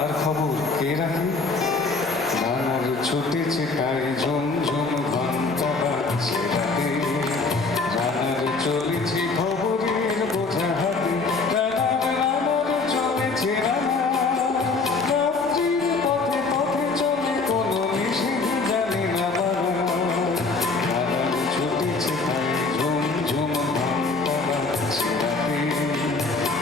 তার খবর কে রাখে? রানার ছুটেছে তাই ঝুমঝুম ঘন্টা বাজছে রাতে, রানার চলেছে খবরের বোঝা হাতে, রানার চলেছে রানা, রাত্রির পথে পথে চলে কোনো নিষেধ জানে না বাবা। রানার ছুটেছে তাই ঝুমঝুম ঘন্টা বাজছে রাতে,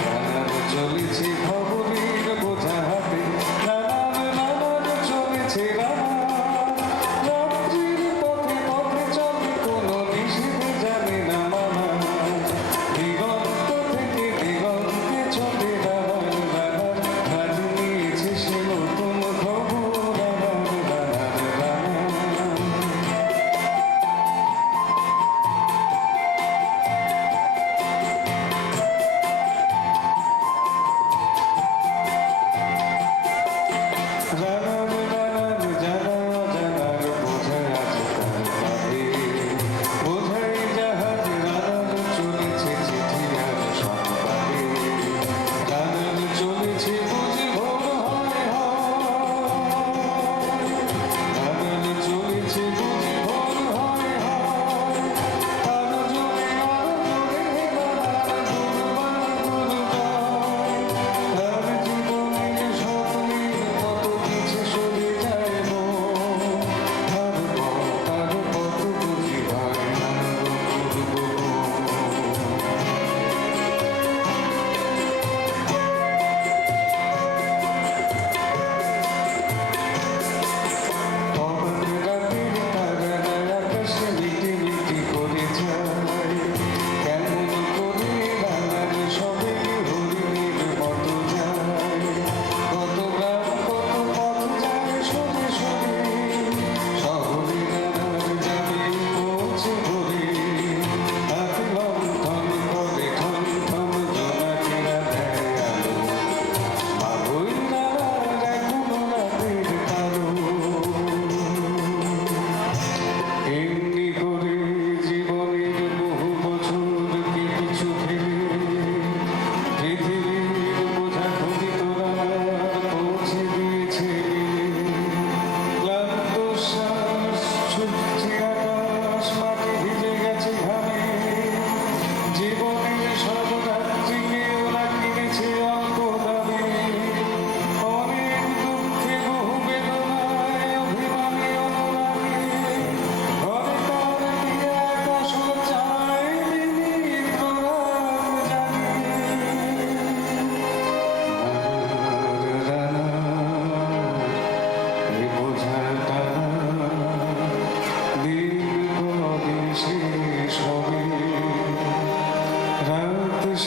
রানার চলেছে খবরের বোঝা হাতে, রানার চলেছে রানা, রাত্রির পথে পথে চলে কোনো নিষেধ জানে না মানা। দিগন্ত থেকে দিগন্তে চলে রানার, আজ নিয়েছে সে নতুন খবর রানার।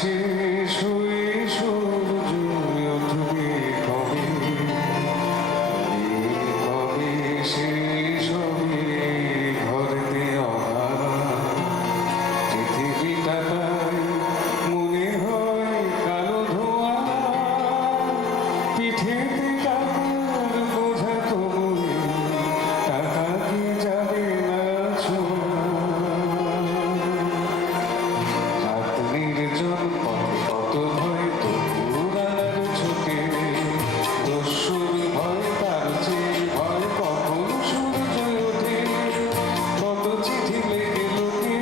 শেষ হয়ে সূর্য উঠবে কবে, কবে শেষ হবে ঘরেতে অভাব। পৃথিবীটা তাই মনে হয় কালো ধোঁয়া, পিঠেতে টাকার বোঝা তবু টাকা কি যাবে না ছোঁয়া। নির্জন পথে কত ভয় তবু রানার ছোটে, দস্যুর ভয় তার চেয়ে ভয় কখন সূর্য ওঠে। কত চিঠি লেগে লোকে,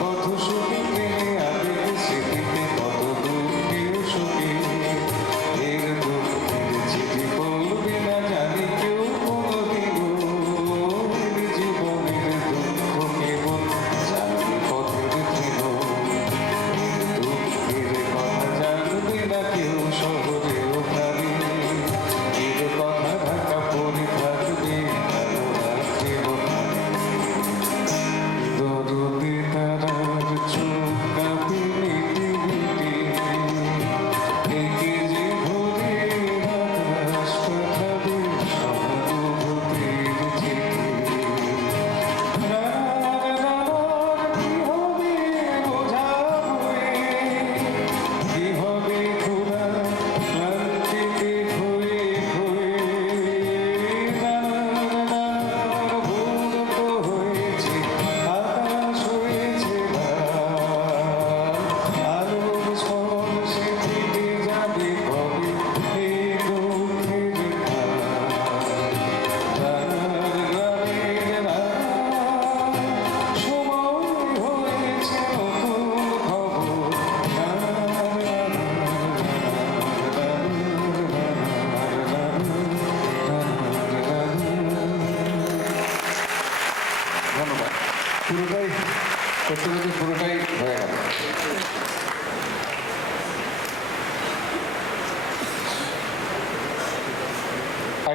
কত সুখে প্রেমে আবেগ স্মৃতিতে, কত দুঃখের সুখে। এর দুঃখের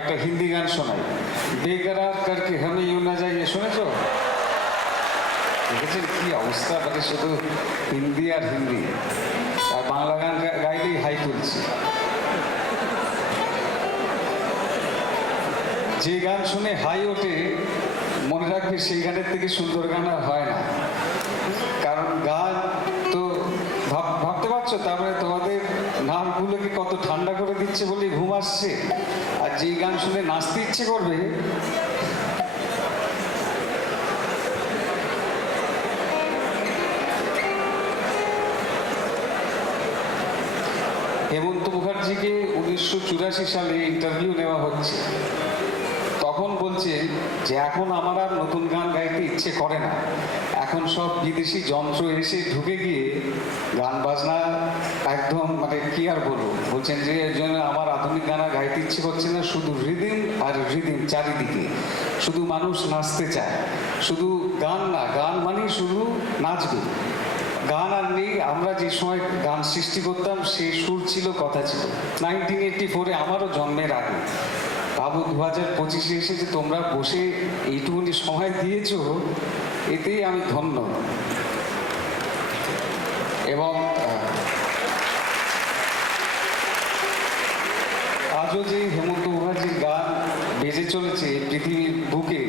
একটা হিন্দি গান শোনাই, বেকরার করকে হামে ইউ না যাইয়ে, শুনেছো? দেখেছেন কি অবস্থা, মানে শুধু হিন্দি আর হিন্দি, আর বাংলা গান গাইলেই হাই তুলছি। যে গান শুনে হাই ওঠে, মনে রাখবে সেই গানের থেকে সুন্দর গান আর হয় না। কারণ গান তো ভাবতে পারছো, তারপরে তোমাদের নামগুলোকে কত ঠান্ডা করে দিচ্ছে বলে ঘুম আসছে, আর যেই গান শুনে নাচতে ইচ্ছে করবে, হেমন্ত মুখার্জিকে 1984 সালে ইন্টারভিউ নেওয়া হচ্ছে, তখন বলছে যে এখন আমার আর নতুন গান গাইতে ইচ্ছে করে না, এখন সব বিদেশি যন্ত্র এসে ঢুকে গিয়ে গান বাজনা একদম, মানে কি আর বলবো, বলছেন যে এর জন্য আমার আধুনিক গান আর গাইতে ইচ্ছে করছে না, শুধু রিদিম আর রিদিম চারিদিকে, শুধু মানুষ নাচতে চায়, শুধু গান না, গান মানে শুধু নাচবে, গান আর নেই। আমরা যে সময় গান সৃষ্টি করতাম সেই সুর ছিল, কথা ছিল 1984-এ, আমারও জন্মের আগে। ভাবো 2025-এ এসে যে তোমরা বসে এইটুকুনি সময় দিয়েছো, এতেই আমি ধন্য। এবং আজও যে হেমন্ত মুখার্জির গান বেজে চলেছে পৃথিবীর বুকে,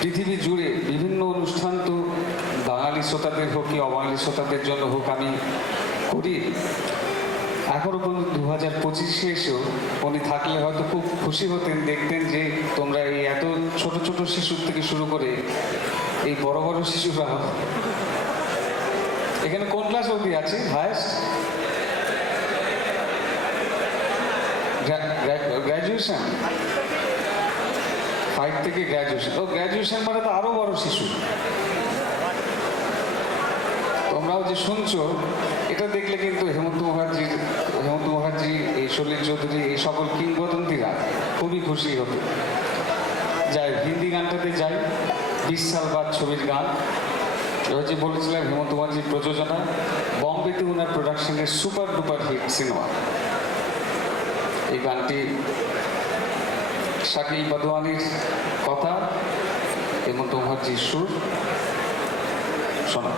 পৃথিবী জুড়ে বিভিন্ন অনুষ্ঠান তো বাঙালি শ্রোতাদের হোক কি অবাঙালি শ্রোতাদের জন্য হোক আমি করি। এখনও পর্যন্ত 2025-এ এসেও উনি থাকলে হয়তো খুব খুশি হতেন, দেখতেন যে তোমরা এই এত ছোট ছোট শিশুর থেকে শুরু করে এই বড় বড় শিশুরা, এখানে কোন ক্লাস অবধি আছে হায়েস্ট? গ্র্যাজুয়েশন, 5 থেকে গ্র্যাজুয়েশন। ও গ্র্যাজুয়েশন মানে তো আরো বড় শিশু। তোমরাও যে শুনছো, এটা দেখলে কিন্তু হেমন্ত মুখার্জি, এই সলিল চৌধুরী, এই সকল কিংবদন্তিরা খুবই খুশি হতো। যাই হিন্দি গানটাতে যাই, 20 সাল বাদ ছবির গান, ওই যে বলেছিলাম হেমন্ত মুখার্জির প্রযোজনা, বম্বেতে ওনার প্রোডাকশনের সুপার ডুপার হিট সিনেমা। এই গানটি শাকিল বাদওয়ানির কথা, হেমন্ত মুখার্জির সুর, শোনা।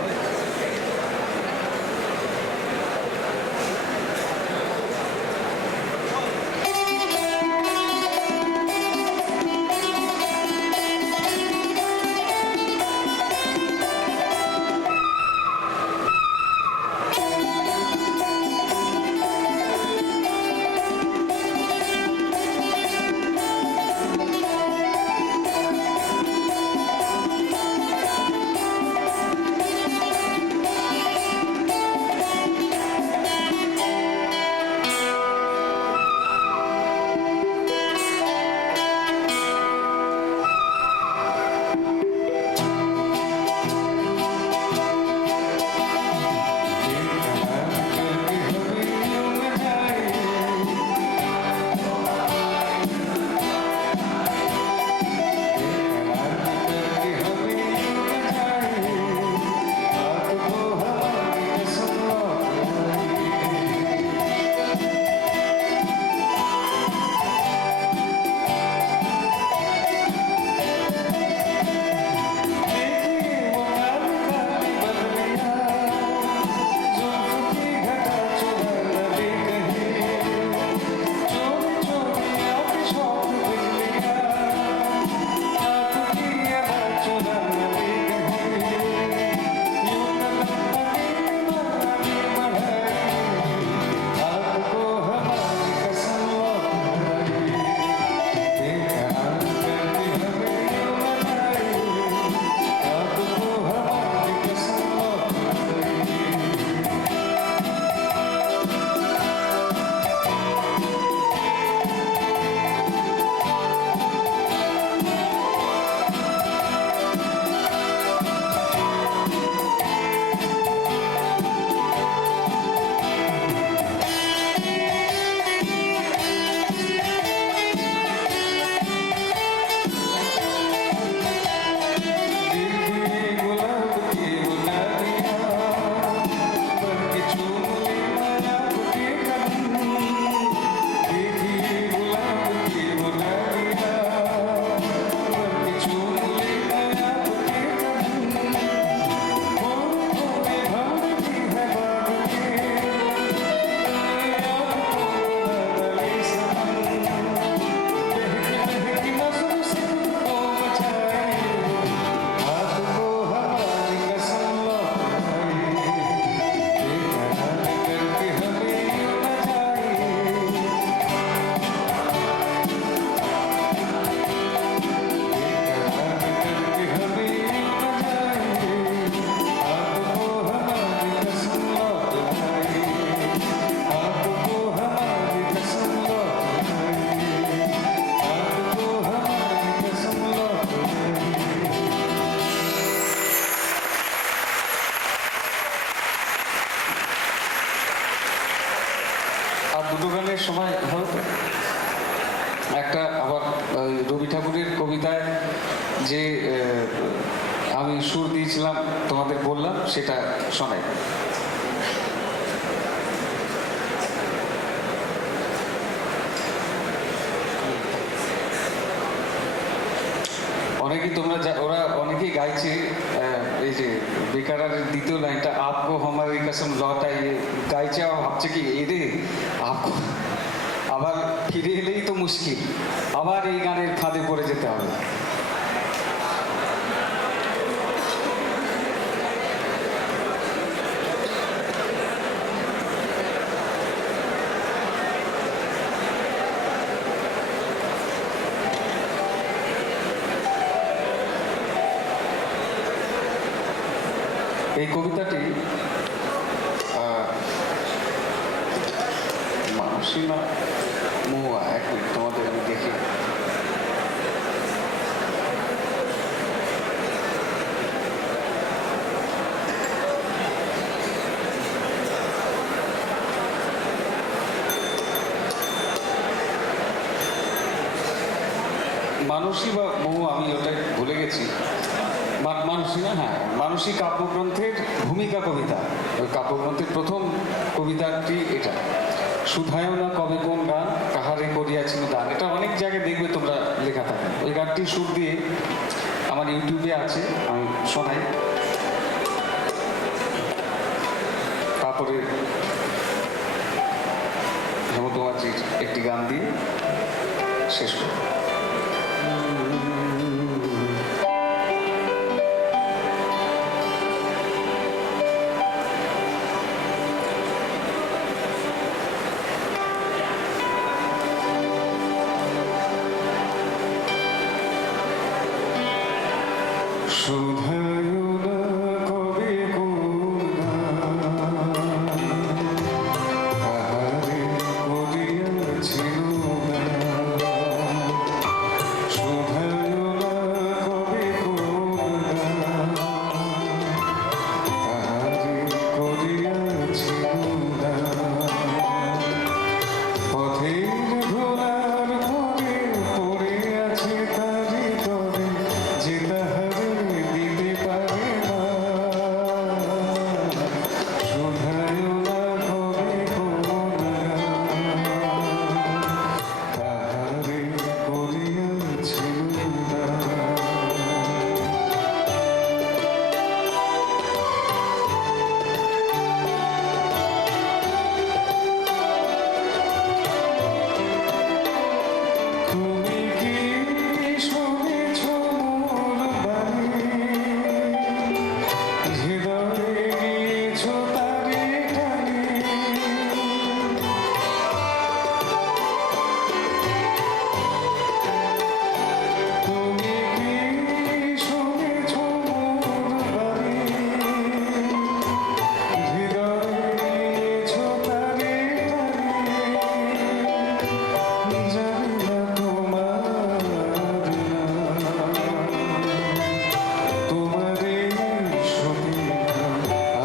রবি ঠাকুরের কবিতায় যে আমি সুর দিয়েছিলাম তোমাদের বললাম সেটা শোনাই। অনেকেই ওরা অনেকেই গাইছে এই যে বেকারের দ্বিতীয় লাইনটা আপকো হমারি কসম লটাই গাইছে, আবার ভাবছে কি এরে আপকো, আবার ফিরে এলেই তো মুশকিল, আবার এই গানের ফাঁদে পড়ে যেতে হবে। এই কবিতাটি মানসী না মহুয়া, এক মিনিট তোমাদের আমি দেখি। মানসী বা মহু, আমি ওটাই ভুলে গেছি। মানসী না, হ্যাঁ, মানসী কাব্যগ্রন্থের ভূমিকা কবিতা। ওই কাব্যগ্রন্থের প্রথম কবিতাটি এটা। শুধায়ও না কবে কোন গান কাহারে করিয়াছিল দান, এটা অনেক জায়গায় দেখবে তোমরা লেখা থাকে। ওই গানটি সুর দিয়ে আমার ইউটিউবে আছে, আমি শোনাই। তারপরে হেমন্ত মাঝির একটি গান দিয়ে শেষ করব। শুধায়ও না কবে কোন গান কাহারে করিয়াছিল দান, শুধায়ও না কবে কোন গান কাহারে করিয়াছিল দান, পথের ঘোড়ার পরে পড়ে আছে তারি তরে যে তাহারে দিতে পারে না, শুধায়ও না কবে কোন গান কাহারে করিয়াছিল দান। তুমি কি শুনেছ মোর বাণী, হৃদয়ে নিয়েছ তারে টানি, তুমি কি শুনেছ মোর বাণী, হৃদয়ে নিয়েছ তারে টানি, জানি না তোমার তোমারে সতী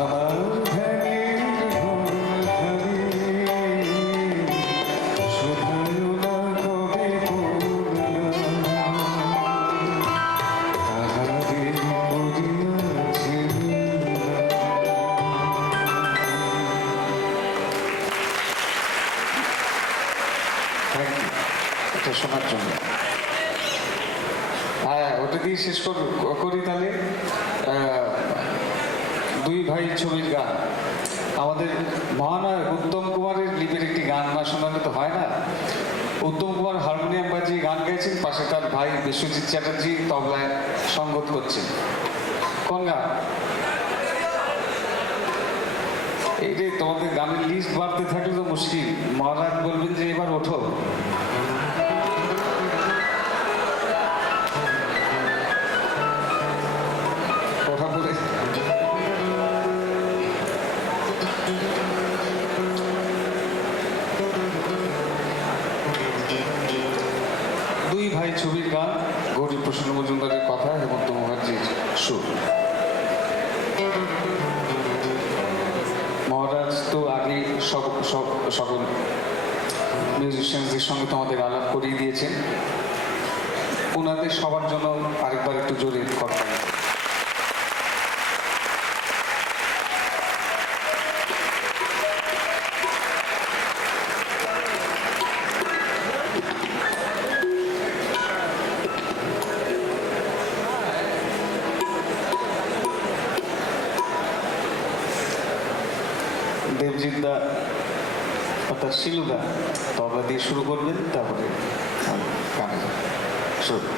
আমার ধ্যানের ঘোর খালি, শুধায়ও না কবে কোন গান কাহারে করিয়াছিল দান। এটা শোনার জন্য, হ্যাঁ, ওটা দিয়ে শেষ করি তাহলে। দুই ভাই ছবির গান, আমাদের মহানায়ক উত্তম কুমারের লিপের একটি গান না শোনালে তো হয় না। উত্তম কুমার হারমোনিয়াম বাজিয়ে গান গাইছেন, পাশে তার ভাই বিশ্বজিৎ চ্যাটার্জি তবলায় সঙ্গত করছেন। কোন গান? এই যে তোমাদের গানের লিস্ট বাড়তে থাকলে তো মুশকিল, মহারাজ বলবেন যে এবার ওঠো। ওঠা বলে দুই ভাই ছবির গান, গৌরী প্রসন্ন মজুমদারের কথা, হেমন্ত মুখার্জির সুর। মহারাজ তো আগে সকল মিউজিশিয়ানদের সঙ্গে তোমাদের আলাপ করিয়ে দিয়েছেন। ওনাদের সবার জন্য আরেকবার একটু জোরে করবেন। দেবজিৎ দা অর্থাৎ শিলুদা তবলা দিয়ে শুরু করবেন, তারপরে গানে শুরু।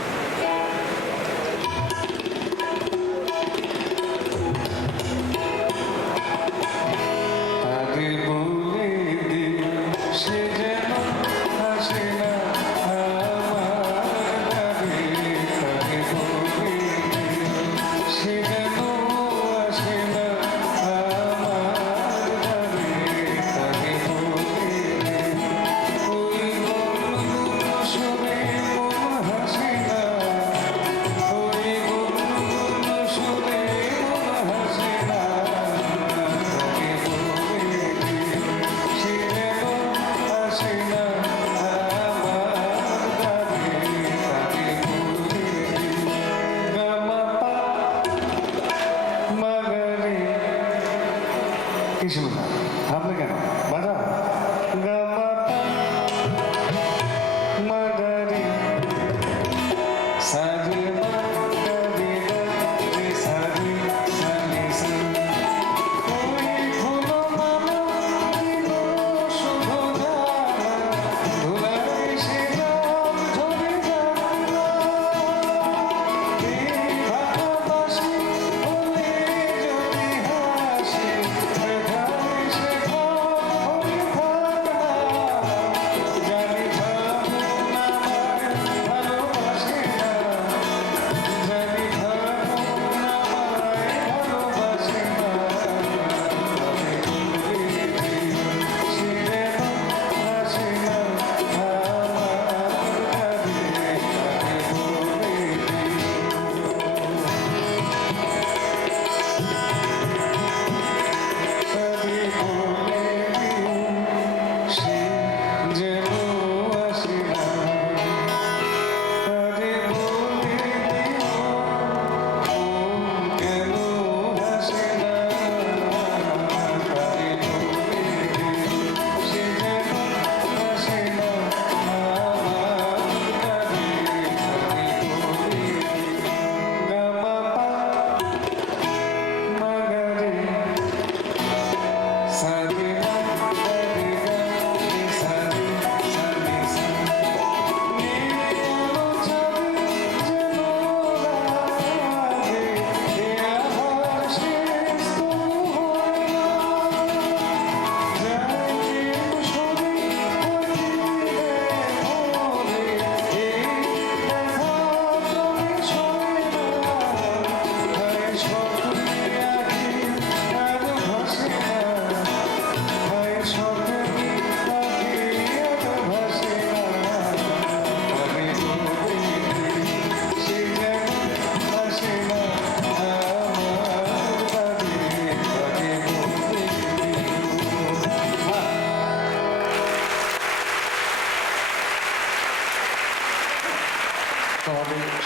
থামবে কেন? বাজা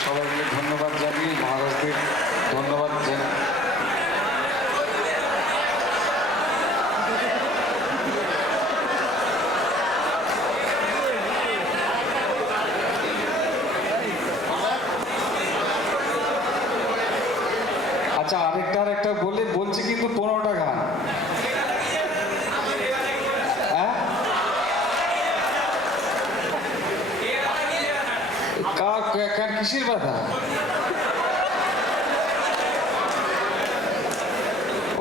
সবাইকে ধন্যবাদ জানিয়ে মহারাজদের ধন্যবাদ জানাই। আচ্ছা আরেকটা বলছি কিন্তু 15টা গান। কিসের ব্যথা?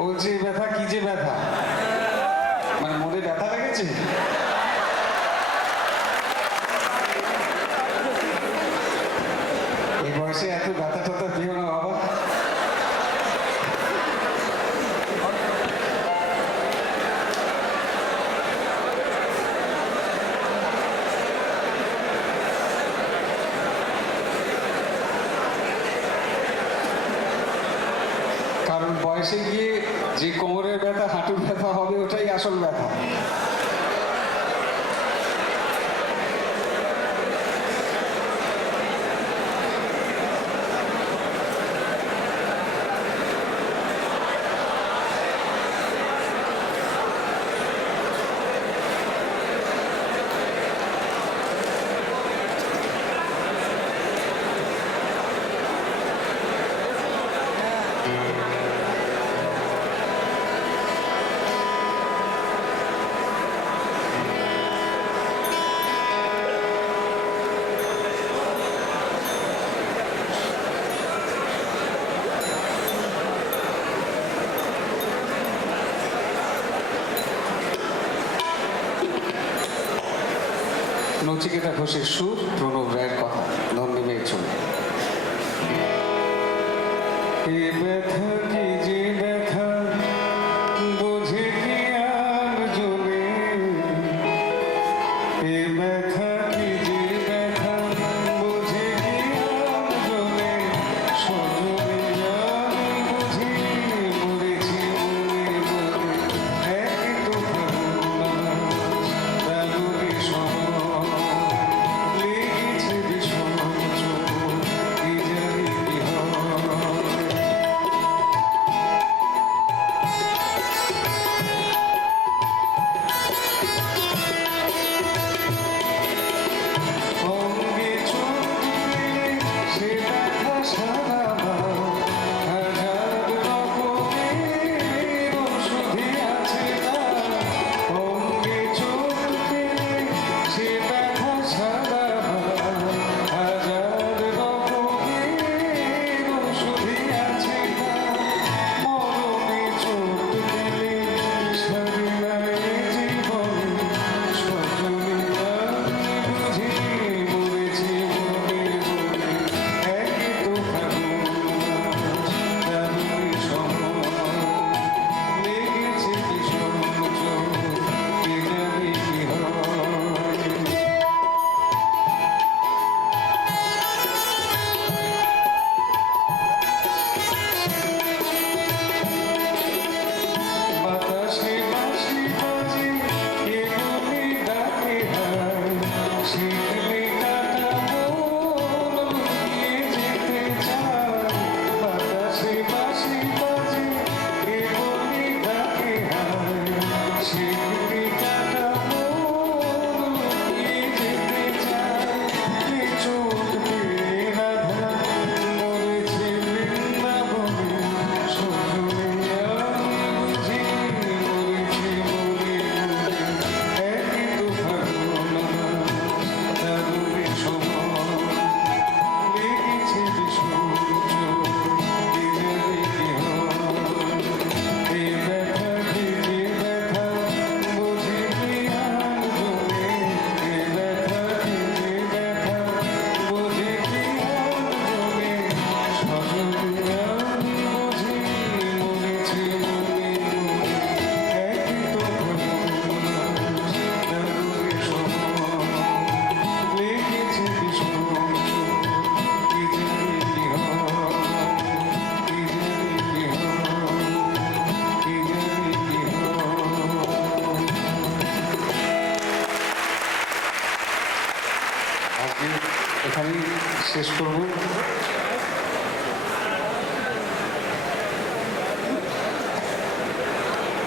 ও যে ব্যথা, কি যে ব্যথা, মানে মনে ব্যথা লেগেছে? এই বয়সে এত ব্যথা ট্যাথা দিও না বাবা। কারণ বয়সে গিয়ে যে কোমরের ব্যথা, হাঁটুর ব্যথা হবে, ওটাই আসল ব্যথা। নচিকেতা ঘোষের সুর, প্রণব রায়ের কথা, নন্দী মেয়ের ছবি। এ ব্যথা কি যে ব্যথা বোঝে কি আর জনে, এ ব্যথা কি যে ব্যথা বোঝে কি আর জনে, সজনে আমি বুঝি মরেছি মনে মনে, একই তো দারুণী সময় লেগেছে ভীষণ চোখ, কি জানি কি হয়। অঙ্গে চোখ দিলে সে ব্যথা সারা হাজার রকমের ওষুধই আছে না। অঙ্গে চোখ দিলে সে ব্যথা সারা হাজার রকমের ওষুধই আছে না। মরণে চোখ দিলে সারে না এ জীবনে, সজনে আমি বুঝি মরেছি মনে মনে, একই তো দারুণ সময় লেগেছে ভীষণ চোখ, কে জানি কি হয়। বাতাসে বাঁশি বাজে, কে বলে ডাকে হায়, শিকলে কাটা মন লুকিয়ে যেতে চায়। বাতাসে বাঁশি বাজে, কে বলে ডাকে হায়, শিকলে কাটা মন লুকিয়ে যেতে চায়। এ চোখ দিয়ে রাধা মরেছে বৃন্দাবনে, সজনে আমি বুঝি মরেছি মনে মনে, একই তো দারুণ সময় লেগেছে ভীষণ চোখ, কি জানি কি হয়। এ ব্যথা কি যে ব্যথা বুঝি কি আর জনে, এ ব্যথা কি যে ব্যথা বুঝি কি আর জনে, সজনে আমি বুঝি মরেছি মনে মনে, একই তো দারুণ সময় লেগেছে ভীষণ চোখ, কি জানি কি হয়, কি জানি কি হয়, কি জানি কি হয়। আজকে এখানেই শেষ করব।